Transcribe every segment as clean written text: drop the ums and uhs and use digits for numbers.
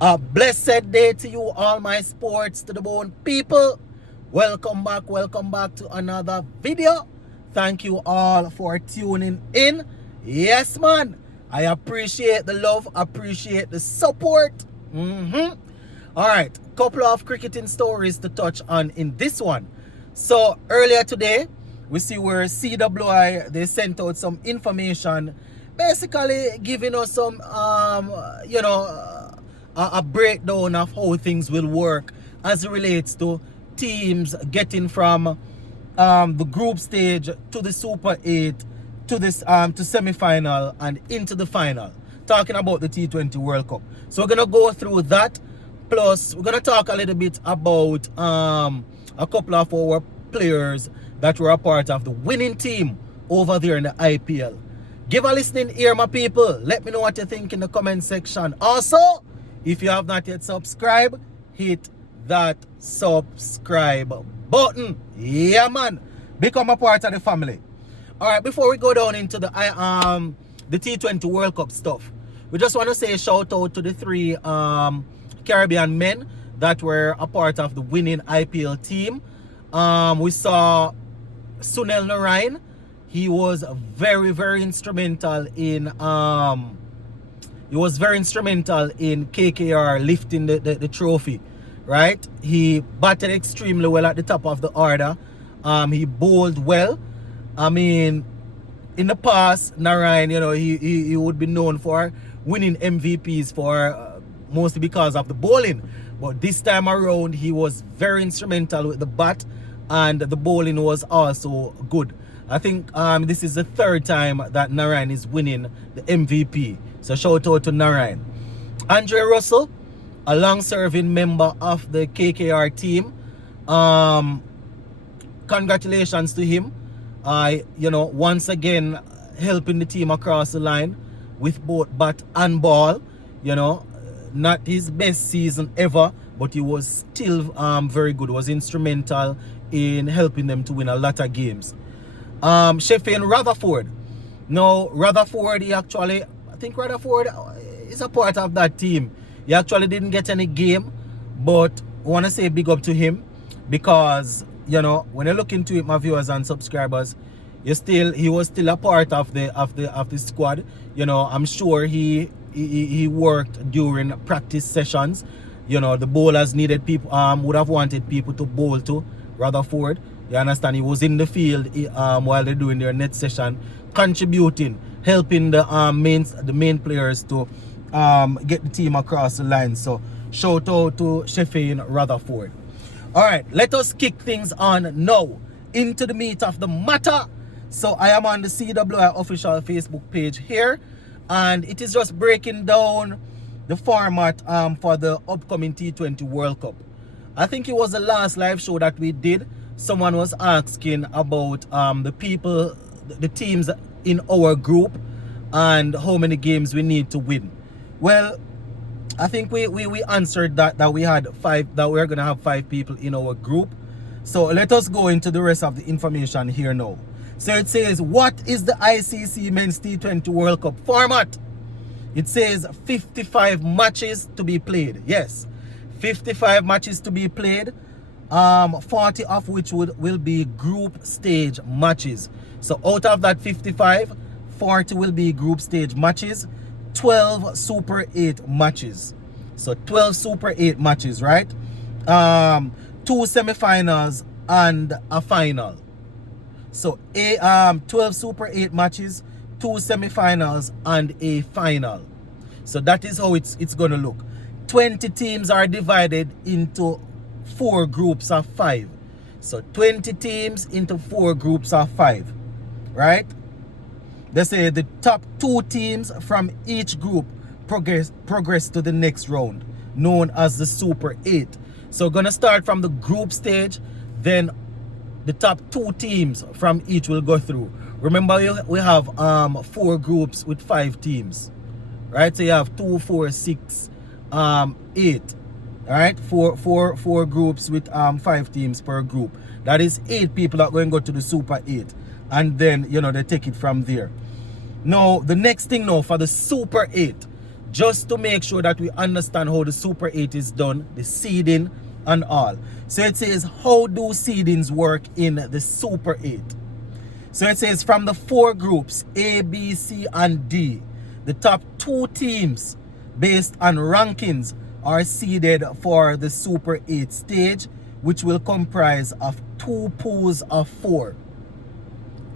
A blessed day to you, all my sports to the bone people. Welcome back to another video. Thank you all for tuning in. Yes, man. I appreciate the love, appreciate the support. All right, couple of cricketing stories to touch on in this one. So earlier today, we see where CWI they sent out some information, basically giving us some a breakdown of how things will work as it relates to teams getting from the group stage to the Super 8 to this to semi-final and into the final. Talking about the T20 World Cup. So we're gonna go through that. Plus, we're gonna talk a little bit about a couple of our players that were a part of the winning team over there in the IPL. Give a listening ear, my people. Let me know what you think in the comment section. Also, if you have not yet subscribed, hit that subscribe button. Yeah, man. Become a part of the family. All right, before we go down into the T20 World Cup stuff, we just want to say a shout out to the three Caribbean men that were a part of the winning IPL team. We saw Sunil Narayan. He was very, very instrumental in KKR lifting the trophy, right? He batted extremely well at the top of the order. He bowled well. I mean, in the past, Narayan, he would be known for winning MVPs for mostly because of the bowling. But this time around, he was very instrumental with the bat, and the bowling was also good. I think this is the third time that Narayan is winning the MVP. So shout out to Narayan. Andre Russell, a long-serving member of the KKR team. Congratulations to him. Once again helping the team across the line with both bat and ball. Not his best season ever, but he was still very good. Was instrumental in helping them to win a lot of games. Sheffield Rutherford. Now, Rutherford, I think Rutherford is a part of that team. He actually didn't get any game, but I want to say big up to him because, when you look into it, my viewers and subscribers, he was still a part of the squad. I'm sure he worked during practice sessions. The bowlers needed people, would have wanted people to bowl to Rutherford. You understand? He was in the field while they're doing their net session, contributing, helping the main players to get the team across the line. So shout out to Sheffield Rutherford. All right, let us kick things on now into the meat of the matter. So I am on the CWI official Facebook page here, and it is just breaking down the format for the upcoming T20 World Cup. I think it was the last live show that we did. Someone was asking about the teams in our group and how many games we need to win. Well, I think we answered that we had five, that we're gonna have 5 people in our group. So let us go into the rest of the information here now. So it says, what is the ICC Men's T20 World Cup format? It says 55 matches to be played. Yes, 55 matches to be played. 40 of which will be group stage matches. So out of that 55, 40 will be group stage matches, 12 Super 8 matches. So 12 Super 8 matches, right? 2 semi-finals and a final. So 12 Super 8 matches, 2 semi-finals and a final. So that is how it's gonna look. 20 teams are divided into 4 groups of 5. So 20 teams into 4 groups of 5, right? They say the top 2 teams from each group progress to the next round, known as the Super 8. So gonna start from the group stage, then the top 2 teams from each will go through. Remember, we have 4 groups with 5 teams, right? So you have 2, 4, 6, 8. All right, four groups with 5 teams per group. That is 8 people that are going to go to the Super 8, and then they take it from there. Now the next thing now for the Super 8, just to make sure that we understand how the Super 8 is done, the seeding and all. So it says, how do seedings work in the Super 8? So it says from the 4 groups, A, B, C, and D, the top 2 teams based on rankings are seeded for the Super 8 stage, which will comprise of 2 pools of 4.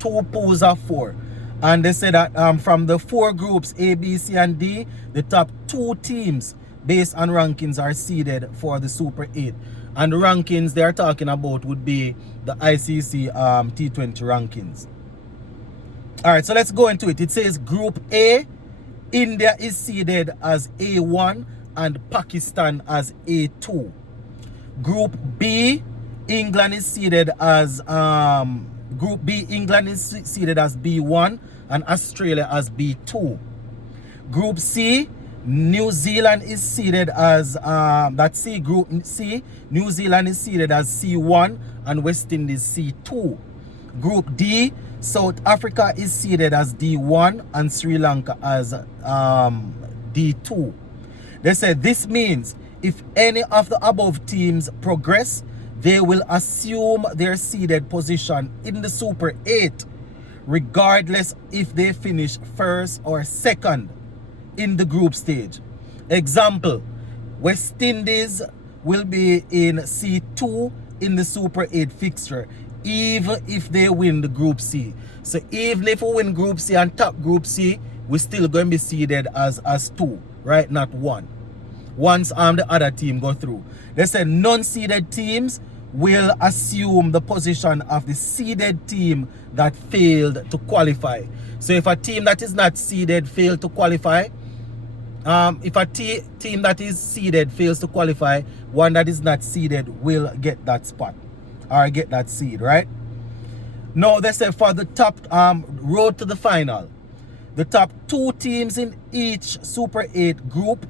2 pools of 4. And they say that from the 4 groups, A, B, C, and D, the top 2 teams based on rankings are seeded for the Super 8. And the rankings they are talking about would be the ICC T20 rankings. Alright, so let's go into it. It says Group A, India is seeded as A1 and Pakistan as A2. Group B, England is seeded as Group B, England is seeded as B1 and Australia as B2. Group C, New Zealand is seeded as Group C, New Zealand is seeded as C1 and West Indies C2. Group D, South Africa is seeded as D1 and Sri Lanka as D2. They said this means if any of the above teams progress, they will assume their seeded position in the Super 8, regardless if they finish first or second in the group stage. Example, West Indies will be in C2 in the Super 8 fixture, even if they win the Group C. So even if we win Group C and top Group C, we're still going to be seeded as 2, right? Not 1. Once the other team go through. They said non-seeded teams will assume the position of the seeded team that failed to qualify. So if a team that is not seeded failed to qualify, if a team that is seeded fails to qualify, one that is not seeded will get that spot or get that seed, right? Now they say for the top road to the final, the top 2 teams in each Super 8 group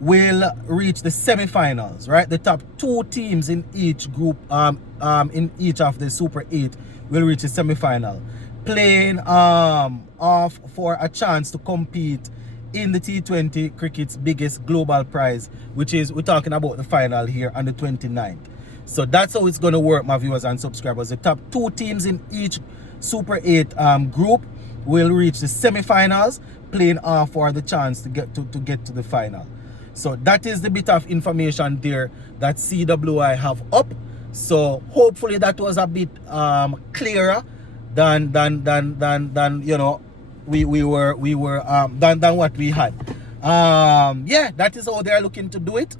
will reach the semi-finals, right? The top 2 teams in each group, in each of the Super 8 will reach the semi-final, playing off for a chance to compete in the T20 cricket's biggest global prize, which is, we're talking about the final here on the 29th. So that's how it's going to work, my viewers and subscribers. The top 2 teams in each Super 8 group will reach the semi-finals, playing off for the chance to get to the final. So that is the bit of information there that CWI have up. So hopefully that was a bit clearer than you know we were than what we had. Yeah, that is how they are looking to do it.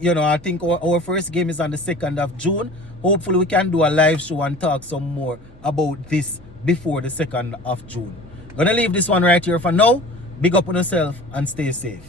You know, I think our first game is on the 2nd of June. Hopefully we can do a live show and talk some more about this before the 2nd of June. Gonna leave this one right here for now. Big up on yourself and stay safe.